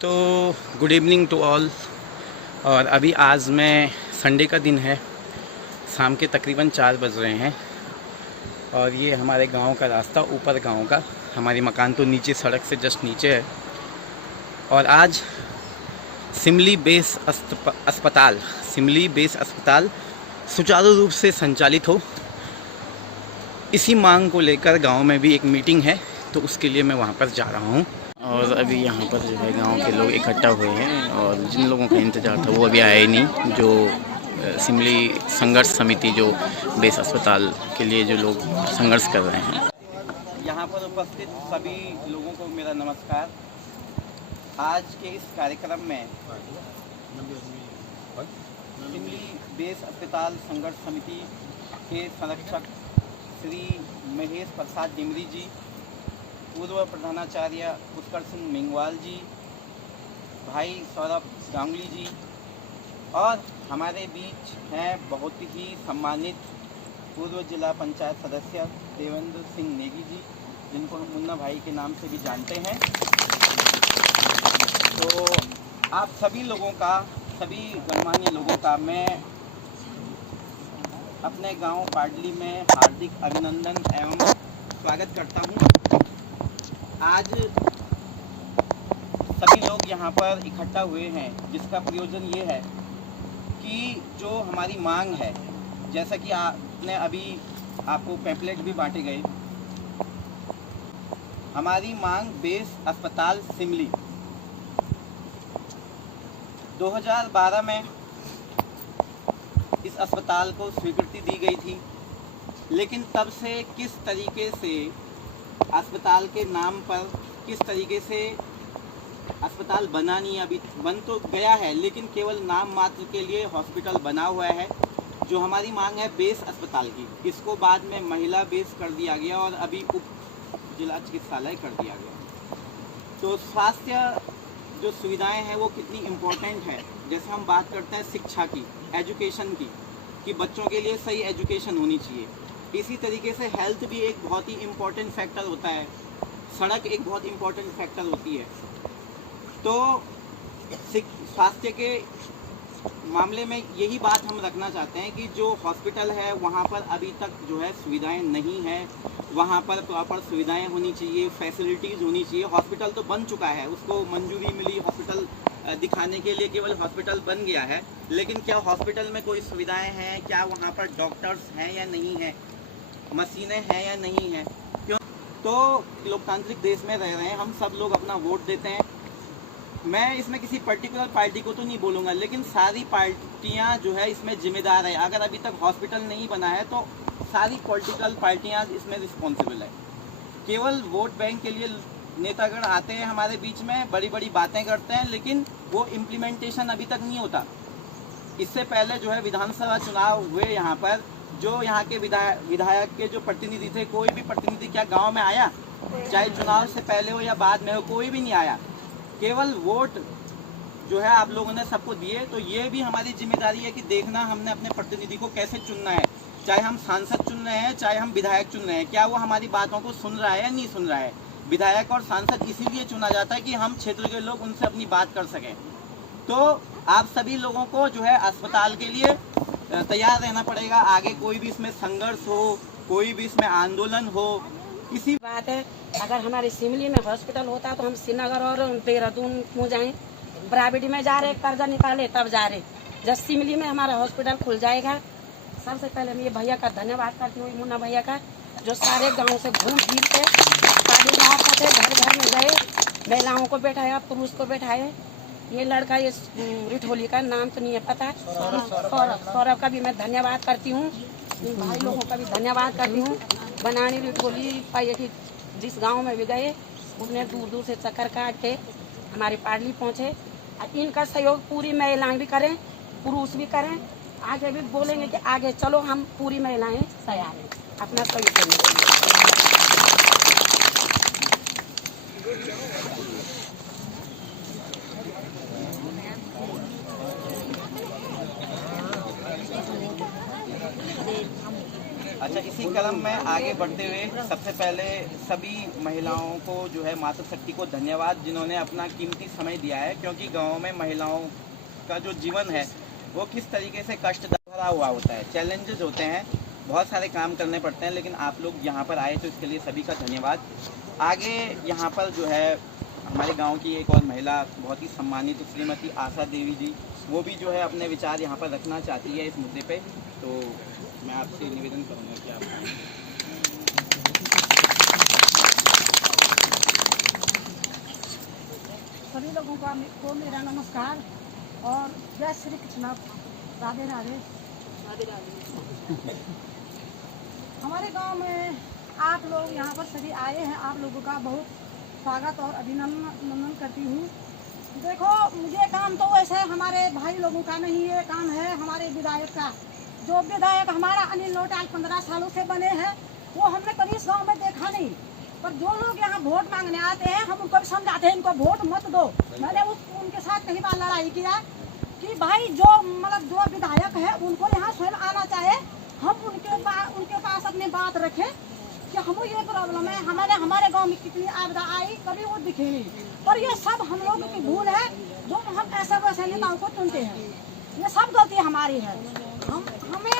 तो good evening to all. और अभी आज मैं संडे का दिन है, शाम के तकरीबन 4 बज रहे हैं और ये हमारे गांव का रास्ता, ऊपर गांव का, हमारी मकान तो नीचे सड़क से जस्ट नीचे है। और आज सिमली बेस अस्पताल सुचारू रूप से संचालित हो, इसी मांग को लेकर गांव में भी एक मीटिंग है, तो उसके लिए मैं वहां पर जा रहा हूं। और अभी यहाँ पर जो है गांव के लोग इकट्ठा हुए हैं और जिन लोगों का इंतज़ार था वो अभी आए नहीं, जो सिमली संघर्ष समिति जो बेस अस्पताल के लिए जो लोग संघर्ष कर रहे हैं। यहाँ पर उपस्थित सभी लोगों को मेरा नमस्कार। आज के इस कार्यक्रम में सिमली बेस अस्पताल संघर्ष समिति के संरक्षक श्री महेश प्रसाद डिमरी जी, पूर्व प्रधानाचार्य पुष्कर सिंह मेंगवाल जी, भाई सौरभ गांगुली जी, और हमारे बीच हैं बहुत ही सम्मानित पूर्व जिला पंचायत सदस्य देवेंद्र सिंह नेगी जी, जिनको हम मुन्ना भाई के नाम से भी जानते हैं। तो आप सभी लोगों का, सभी गणमान्य लोगों का मैं अपने गांव पाडली में हार्दिक अभिनंदन एवं स्वागत करता हूं। आज सभी लोग यहाँ पर इकट्ठा हुए हैं, जिसका प्रयोजन ये है कि जो हमारी मांग है, जैसा कि आपने अभी आपको पैम्पलेट भी बांटे गए, हमारी मांग बेस अस्पताल सिमली 2012 में इस अस्पताल को स्वीकृति दी गई थी, लेकिन तब से किस तरीके से अस्पताल के नाम पर, किस तरीके से अस्पताल बना नहीं, अभी बन तो गया है लेकिन केवल नाम मात्र के लिए हॉस्पिटल बना हुआ है। जो हमारी मांग है बेस अस्पताल की, इसको बाद में महिला बेस कर दिया गया और अभी उप जिला चिकित्सालय कर दिया गया। तो स्वास्थ्य जो सुविधाएं हैं वो कितनी इम्पोर्टेंट है। जैसे हम बात करते हैं शिक्षा की, एजुकेशन की, कि बच्चों के लिए सही एजुकेशन होनी चाहिए, इसी तरीके से हेल्थ भी एक बहुत ही इम्पोर्टेंट फैक्टर होता है, सड़क एक बहुत इम्पोर्टेंट फैक्टर होती है। तो स्वास्थ्य के मामले में यही बात हम रखना चाहते हैं कि जो हॉस्पिटल है वहाँ पर अभी तक जो है सुविधाएं नहीं है, वहाँ पर प्रॉपर सुविधाएं होनी चाहिए, फैसिलिटीज़ होनी चाहिए। हॉस्पिटल तो बन चुका है, उसको मंजूरी मिली, हॉस्पिटल दिखाने के लिए केवल हॉस्पिटल बन गया है, लेकिन क्या हॉस्पिटल में कोई सुविधाएं हैं, क्या वहाँ पर डॉक्टर्स हैं या नहीं है, मशीनें हैं या नहीं है। क्यों? तो लोकतांत्रिक देश में रह रहे हैं, हम सब लोग अपना वोट देते हैं। मैं इसमें किसी पर्टिकुलर पार्टी को तो नहीं बोलूँगा, लेकिन सारी पार्टियाँ जो है इसमें जिम्मेदार है। अगर अभी तक हॉस्पिटल नहीं बना है तो सारी पॉलिटिकल पार्टियाँ इसमें रिस्पॉन्सिबल है। केवल वोट बैंक के लिए नेतागण आते हैं हमारे बीच में, बड़ी बड़ी बातें करते हैं, लेकिन वो इम्प्लीमेंटेशन अभी तक नहीं होता। इससे पहले जो है विधानसभा चुनाव हुए यहाँ पर, जो यहाँ के विधायक के जो प्रतिनिधि थे, कोई भी प्रतिनिधि क्या गांव में आया, चाहे चुनाव से पहले हो या बाद में हो, कोई भी नहीं आया। केवल वोट जो है आप लोगों ने सबको दिए। तो ये भी हमारी जिम्मेदारी है कि देखना हमने अपने प्रतिनिधि को कैसे चुनना है, चाहे हम सांसद चुन रहे हैं, चाहे हम विधायक चुन रहे हैं, क्या वो हमारी बातों को सुन रहा है या नहीं सुन रहा है। विधायक और सांसद इसीलिए चुना जाता है कि हम क्षेत्र के लोग उनसे अपनी बात कर सकें। तो आप सभी लोगों को जो है अस्पताल के लिए तैयार रहना पड़ेगा। आगे कोई भी इसमें संघर्ष हो, कोई भी इसमें आंदोलन हो, किसी बात है। अगर हमारे सिमली में हॉस्पिटल होता तो हम श्रीनगर और देहरादून क्यों जाएं, प्राइवेट में जा रहे, कर्जा निकाले तब जा रहे। जब सिमली में हमारा हॉस्पिटल खुल जाएगा, सबसे पहले मैं ये भैया का धन्यवाद करती हूँ, मुन्ना भैया का, जो सारे गांव से घूम फिर के घर घर में गए, महिलाओं को बैठाया, पुरुष को बैठाए। ये लड़का, ये रिठोली का नाम तो नहीं है पता, सौरभ का भी मैं धन्यवाद करती हूँ, भाई लोगों का भी धन्यवाद करती हूँ। बनानी रिठोली पाई जिस गांव में भी गए, उन्हें दूर दूर से चक्कर काट के हमारे पाडली पहुँचे। इनका सहयोग पूरी महिलाएं भी करें, पुरुष भी करें, आगे भी बोलेंगे कि आगे चलो, हम पूरी महिलाएं तैयार हैं अपना सहयोग करने के लिए। अच्छा, इसी क्रम में आगे बढ़ते हुए सबसे पहले सभी महिलाओं को जो है मातृशक्ति को धन्यवाद, जिन्होंने अपना कीमती समय दिया है, क्योंकि गाँव में महिलाओं का जो जीवन है वो किस तरीके से कष्ट भरा हुआ होता है, चैलेंजेस होते हैं, बहुत सारे काम करने पड़ते हैं, लेकिन आप लोग यहाँ पर आए तो इसके लिए सभी का धन्यवाद। आगे यहाँ पर जो है हमारे गांव की एक और महिला बहुत ही सम्मानित श्रीमती आशा देवी जी, वो भी जो है अपने विचार यहाँ पर रखना चाहती है इस मुद्दे पे, तो मैं आपसे निवेदन करूँगा कि आप आएं। सभी लोगों को मेरा नमस्कार और जय श्री कृष्ण, राधे राधे। हमारे गांव में आप लोग यहाँ पर सभी आए हैं, आप लोगों का बहुत स्वागत और अभिनंदन करती हूँ। देखो, ये काम तो वैसे हमारे भाई लोगों का नहीं, ये काम है हमारे विधायक का। जो विधायक हमारा अनिल लोटाल 15 सालों से बने हैं, वो हमने कभी इस गाँव में देखा नहीं। पर जो लोग यहाँ वोट मांगने आते हैं, हम उनको भी समझाते हैं इनको वोट मत दो। मैंने उनके साथ कई बार लड़ाई किया कि भाई जो जो विधायक है उनको यहाँ स्वयं आना चाहे, हम उनके पास अपनी बात रखें कि हमें ये प्रॉब्लम है, हमारे गांव में कितनी आपदा आई, कभी वो दिखे नहीं। पर ये सब हम लोगों की भूल है, जो हम ऐसे वैसे नेताओं को चुनते हैं, ये सब गलती हमारी है। हमें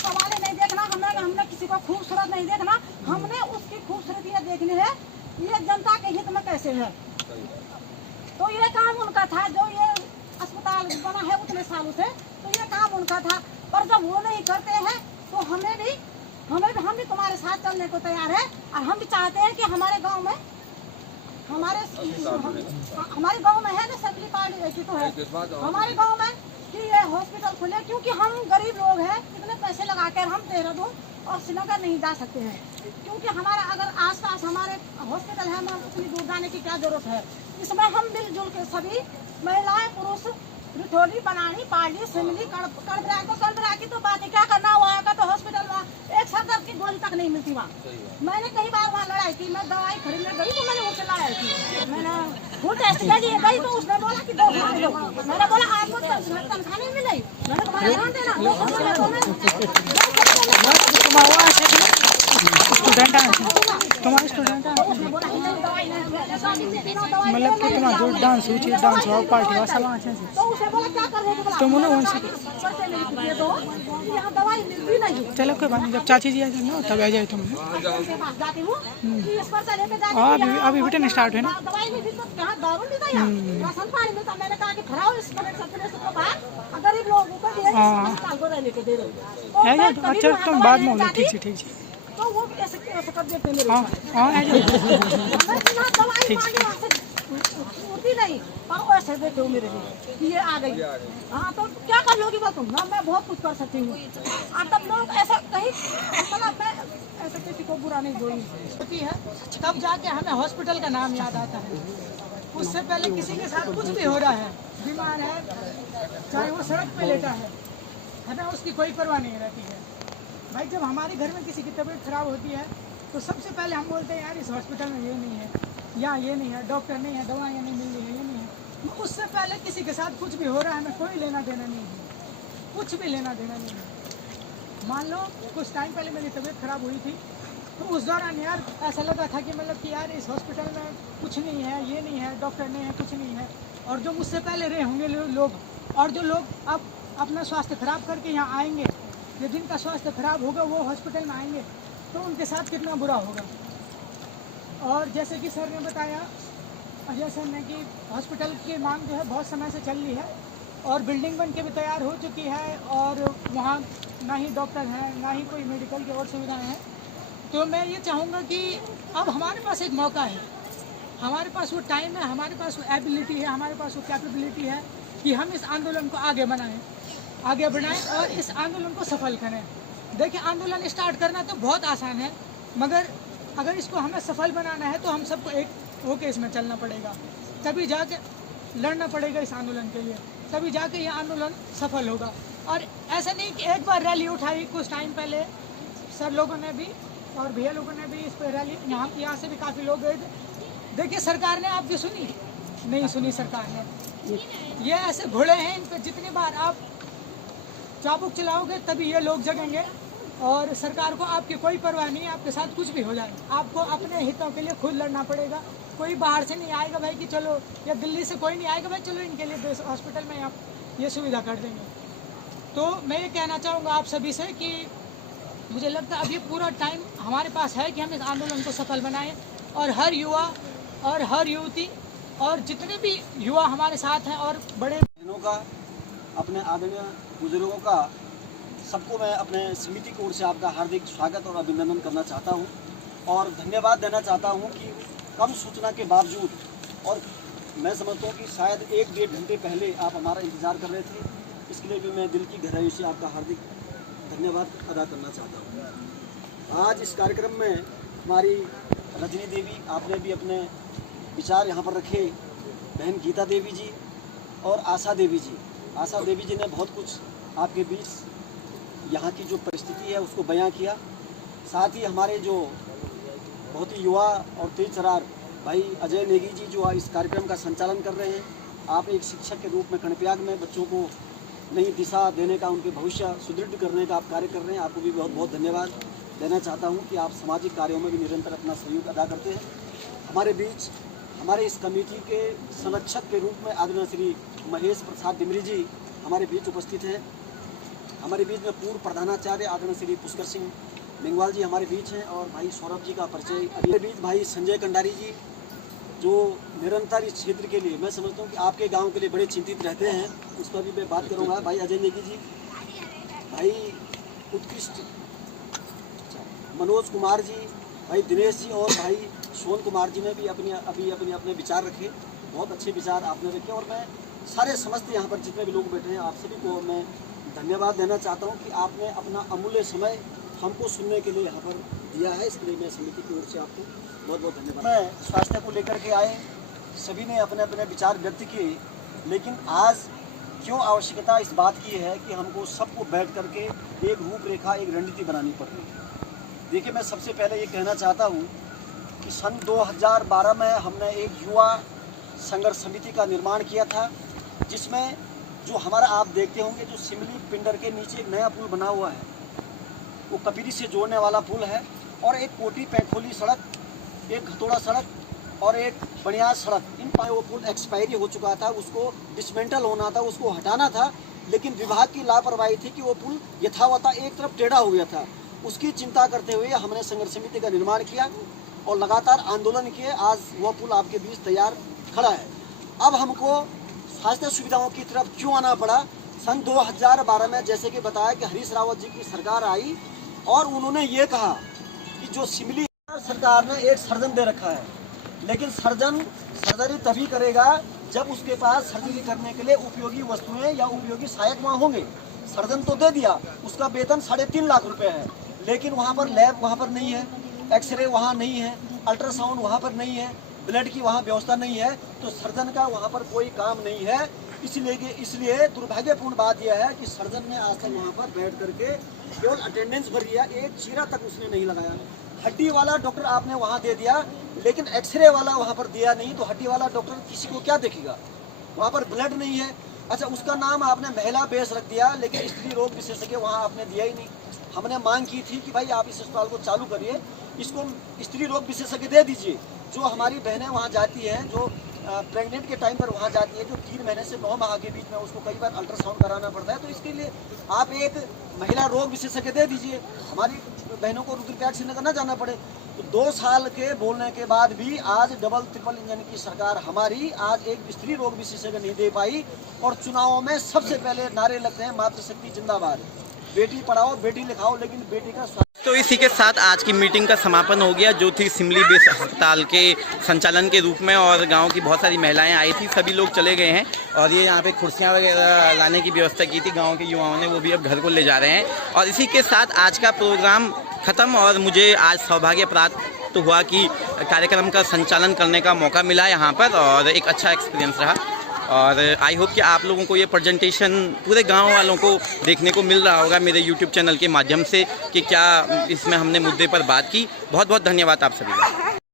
सवाल नहीं देखना, हमने किसी को खूबसूरत नहीं देखना, हमने उसकी खूबसूरती देखनी है ये जनता के हित में कैसे है। तो ये काम उनका था, जो ये अस्पताल बना है उतने सालों से, तो ये काम उनका था। पर जब वो नहीं करते हैं तो हम भी तुम्हारे साथ चलने को तैयार है। और हम भी चाहते हैं कि हमारे गांव में है ना, सबली पार्टी ऐसी तो है हमारे गांव में कि ये हॉस्पिटल खुले, क्योंकि हम गरीब लोग हैं, इतने पैसे लगाकर हम देहरादून और श्रीनगर नहीं जा सकते हैं, क्योंकि हमारा अगर आसपास हमारे हॉस्पिटल है, हमें उतनी दूर जाने की क्या जरूरत है। इसमें हम मिलजुल के सभी महिलाएं पुरुष रिठोली बनानी पाली सिमली कड़बरा की तो बात ही क्या करना, वहाँ का तो हॉस्पिटल वहाँ एक सर दर्द की गोली तक नहीं मिलती वहाँ। मैंने कई बार वहाँ लड़ाई की, मैं दवाई खरीदने गई तो मैंने उनसे लड़ाई की, मैंने फूड टेस्ट के लिए गई तो उसने बोला कि 2 खाने दो। मैंने बोला आपको तनख्वाह नहीं मिल रही, मैंने तुम्हारा ध्यान देना तुम्हारा स्टूडेंट मतलब कि तुम्हारा जो डांस हो डांस हो पार्टी हो सब अच्छे से तो उसे बोला क्या कर रहे हो, तुम ना उनसे यहाँ दवाई मिलती नहीं। चलो कोई बात नहीं, जब चाची जी आ जाए ना तब आ जाए तुम। जाती हूँ इस पर से लेके जाती हाँ हूँ, अभी बेटे स्टार्ट है ना। दवाई नहीं मिलती, कहाँ दारू मिलता है, राशन पानी मिलता। मैंने कहा कि खड़ा हो इस गरीब लोगों को रहने के दे दो। अच्छा तुम बाद में बोलो, ठीक है तो वो भी ऐसे कर देते हैं मेरे। हाँ हाँ दवाई होती नहीं और ऐसे देते हो मेरे लिए, ये आ गई। हाँ तो क्या कर लोगी बोल तुम ना, मैं बहुत कुछ कर सकती हूँ। और तब लोग ऐसा कहीं मतलब मैं ऐसा किसी को बुरा नहीं बोलती है, तब जाके हमें हॉस्पिटल का नाम याद आता है। उससे पहले किसी के साथ कुछ भी हो रहा है, बीमार है, चाहे वो सड़क पे लेटा है, हमें उसकी कोई परवाह नहीं रहती है। भाई जब हमारे घर में किसी की तबीयत खराब होती है तो सबसे पहले हम बोलते हैं यार इस हॉस्पिटल में ये नहीं है, या ये नहीं है, डॉक्टर नहीं है, दवाइयाँ नहीं मिल रही है, ये नहीं है। उससे पहले किसी के साथ कुछ भी हो रहा है हमें कोई लेना देना नहीं है, कुछ भी लेना देना नहीं है। मान लो कुछ टाइम पहले मेरी तबीयत खराब हुई थी, तो उस दौरान यार ऐसा लगा था कि मतलब कि यार इस हॉस्पिटल में कुछ नहीं है, ये नहीं है, डॉक्टर नहीं है, कुछ नहीं है। और जो मुझसे पहले रहे होंगे लोग, और जो लोग अब अपना स्वास्थ्य खराब करके यहाँ आएंगे, जो जिनका स्वास्थ्य खराब होगा वो हॉस्पिटल में आएंगे, तो उनके साथ कितना बुरा होगा। और जैसे कि सर ने बताया, अजय सर ने, कि हॉस्पिटल की मांग जो है बहुत समय से चल रही है और बिल्डिंग बन के भी तैयार हो चुकी है, और वहाँ ना ही डॉक्टर हैं, ना ही कोई मेडिकल की और सुविधाएं हैं। तो मैं ये चाहूँगा कि अब हमारे पास एक मौका है, हमारे पास वो टाइम है, हमारे पास वो एबिलिटी है, हमारे पास वो कैपेबिलिटी है कि हम इस आंदोलन को आगे बढ़ाएं और इस आंदोलन को सफल करें। देखिए, आंदोलन स्टार्ट करना तो बहुत आसान है, मगर अगर इसको हमें सफल बनाना है तो हम सबको एक होके इसमें चलना पड़ेगा, तभी जाके लड़ना पड़ेगा इस आंदोलन के लिए, तभी जाके ये आंदोलन सफल होगा। और ऐसा नहीं कि एक बार रैली उठाई, कुछ टाइम पहले सर लोगों ने भी और भैया लोगों ने भी इस पर रैली, यहाँ से भी काफ़ी लोग गए थे। देखिए, सरकार ने आपकी सुनी नहीं सुनी, सरकार ने ये ऐसे घोड़े हैं, इन पर जितनी बार आप चाबुक चलाओगे तभी ये लोग जगेंगे। और सरकार को आपकी कोई परवाह नहीं है, आपके साथ कुछ भी हो जाए, आपको अपने हितों के लिए खुद लड़ना पड़ेगा। कोई बाहर से नहीं आएगा भाई कि चलो, या दिल्ली से कोई नहीं आएगा भाई चलो इनके लिए हॉस्पिटल में आप ये सुविधा कर देंगे। तो मैं ये कहना चाहूँगा आप सभी से कि मुझे लगता है अभी पूरा टाइम हमारे पास है कि हम इस आंदोलन को सफल बनाएं, और हर युवा और हर युवती और जितने भी युवा हमारे साथ हैं और बड़े बहनों का, अपने आदरणीय बुजुर्गों का, सबको मैं अपने समिति की ओर से आपका हार्दिक स्वागत और अभिनंदन करना चाहता हूं और धन्यवाद देना चाहता हूं कि कम सूचना के बावजूद, और मैं समझता हूं कि शायद 1-1.5 घंटे पहले आप हमारा इंतज़ार कर रहे थे, इसके लिए भी मैं दिल की गहराई से आपका हार्दिक धन्यवाद अदा करना चाहता हूँ। आज इस कार्यक्रम में हमारी रजनी देवी, आपने भी अपने विचार यहाँ पर रखे, बहन गीता देवी जी और आशा देवी जी। आशा देवी जी ने बहुत कुछ आपके बीच यहाँ की जो परिस्थिति है उसको बयां किया। साथ ही हमारे जो बहुत ही युवा और तेज तर्रार भाई अजय नेगी जी जो इस कार्यक्रम का संचालन कर रहे हैं, आप एक शिक्षक के रूप में कर्णप्रयाग में बच्चों को नई दिशा देने का, उनके भविष्य सुदृढ़ करने का आप कार्य कर रहे हैं। आपको भी बहुत बहुत धन्यवाद देना चाहता हूँ कि आप सामाजिक कार्यों में भी निरंतर अपना सहयोग अदा करते हैं। हमारे बीच हमारे इस कमेटी के संरक्षक के रूप में आदरणीय श्री महेश प्रसाद डिमरी जी हमारे बीच उपस्थित हैं। हमारे बीच में पूर्व प्रधानाचार्य आदरणीय श्री पुष्कर सिंह मेंगवाल जी हमारे बीच हैं, और भाई सौरभ जी का परिचय। हमारे बीच भाई संजय कंडारी जी जो निरंतर इस क्षेत्र के लिए, मैं समझता हूँ कि आपके गांव के लिए बड़े चिंतित रहते हैं, उस पर भी मैं बात करूँगा। भाई अजय नेगी जी, भाई उत्कृष्ट मनोज कुमार जी, भाई दिनेश जी और भाई सोन कुमार जी ने भी अपने विचार रखे, बहुत अच्छे विचार आपने रखे। और मैं सारे समस्त यहाँ पर जितने भी लोग बैठे हैं आप सभी को मैं धन्यवाद देना चाहता हूँ कि आपने अपना अमूल्य समय हमको सुनने के लिए यहाँ पर दिया है। इसके लिए मैं समिति की ओर से आपको बहुत बहुत धन्यवाद। मैं स्वास्थ्य को लेकर के आए, सभी ने अपने अपने विचार व्यक्त किए, लेकिन आज क्यों आवश्यकता इस बात की है कि हमको सबको बैठ करके एक रूपरेखा, एक रणनीति बनानी पड़ रही है। देखिए, मैं सबसे पहले ये कहना चाहता हूँ कि सन 2012 में हमने एक युवा संघर्ष समिति का निर्माण किया था, जिसमें जो हमारा आप देखते होंगे जो सिमली पिंडर के नीचे एक नया पुल बना हुआ है, वो कपिरी से जोड़ने वाला पुल है, और एक कोटी पैंखोली सड़क, एक घतोड़ा सड़क और एक बनियाद सड़क, इन पर वो पुल एक्सपायरी हो चुका था, उसको डिसमेंटल होना था, उसको हटाना था, लेकिन विभाग की लापरवाही थी कि वो पुल यथावत एक तरफ टेढ़ा हो गया था। उसकी चिंता करते हुए हमने संघर्ष समिति का निर्माण किया और लगातार आंदोलन किए। आज वो पुल आपके बीच तैयार खड़ा है। अब हमको स्वास्थ्य सुविधाओं की तरफ क्यों आना पड़ा? सन 2012 में जैसे कि बताया कि हरीश रावत जी की सरकार आई और उन्होंने ये कहा कि जो सिमली सरकार ने एक सर्जन दे रखा है, लेकिन सर्जरी तभी करेगा जब उसके पास सर्जरी करने के लिए उपयोगी वस्तुएं या उपयोगी सहायक वहाँ होंगे। सर्जन तो दे दिया, उसका वेतन 3.5 लाख रुपए है, लेकिन वहाँ पर लैब वहाँ पर नहीं है, एक्सरे वहाँ नहीं है, अल्ट्रासाउंड वहाँ पर नहीं है, ब्लड की वहाँ व्यवस्था नहीं है, तो सर्जन का वहाँ पर कोई काम नहीं है। इसलिए दुर्भाग्यपूर्ण बात यह है कि सर्जन ने आज तक वहाँ पर बैठ करके केवल अटेंडेंस भर लिया, एक चीरा तक उसने नहीं लगाया। हड्डी वाला डॉक्टर आपने वहाँ दे दिया, लेकिन एक्सरे वाला वहाँ पर दिया नहीं, तो हड्डी वाला डॉक्टर किसी को क्या देखेगा? वहाँ पर ब्लड नहीं है। अच्छा, उसका नाम आपने महिला बेस रख दिया, लेकिन स्त्री रोग विशेषज्ञ वहाँ आपने दिया ही नहीं। हमने मांग की थी कि भाई आप इस अस्पताल को चालू करिए, इसको स्त्री रोग विशेषज्ञ दे दीजिए। जो हमारी बहनें वहाँ जाती हैं, जो प्रेग्नेंट के टाइम पर वहाँ जाती है, जो 3 महीने से 9 माह के बीच में उसको कई बार अल्ट्रासाउंड कराना पड़ता है, तो इसके लिए आप एक महिला रोग विशेषज्ञ दे दीजिए, हमारी बहनों को रुद्रप्रयाग श्रीनगर न जाना पड़े। तो 2 साल के बोलने के बाद भी आज डबल ट्रिपल इंजन की सरकार हमारी आज एक स्त्री रोग विशेषज्ञ नहीं दे पाई। और चुनावों में सबसे पहले नारे लगते हैं मातृशक्ति जिंदाबाद, बेटी पढ़ाओ बेटी लिखाओ, लेकिन बेटी का। तो इसी के साथ आज की मीटिंग का समापन हो गया, जो थी सिमली बेस अस्पताल के संचालन के रूप में, और गांव की बहुत सारी महिलाएं आई थी, सभी लोग चले गए हैं। और ये यहाँ पे कुर्सियाँ वगैरह लाने की व्यवस्था की थी गांव के युवाओं ने, वो भी अब घर को ले जा रहे हैं। और इसी के साथ आज का प्रोग्राम ख़त्म, और मुझे आज सौभाग्य प्राप्त हुआ कि कार्यक्रम का संचालन करने का मौका मिला यहाँ पर, और एक अच्छा एक्सपीरियंस रहा। और आई होप कि आप लोगों को ये प्रेजेंटेशन पूरे गांव वालों को देखने को मिल रहा होगा मेरे यूट्यूब चैनल के माध्यम से कि क्या इसमें हमने मुद्दे पर बात की। बहुत बहुत धन्यवाद आप सभी का।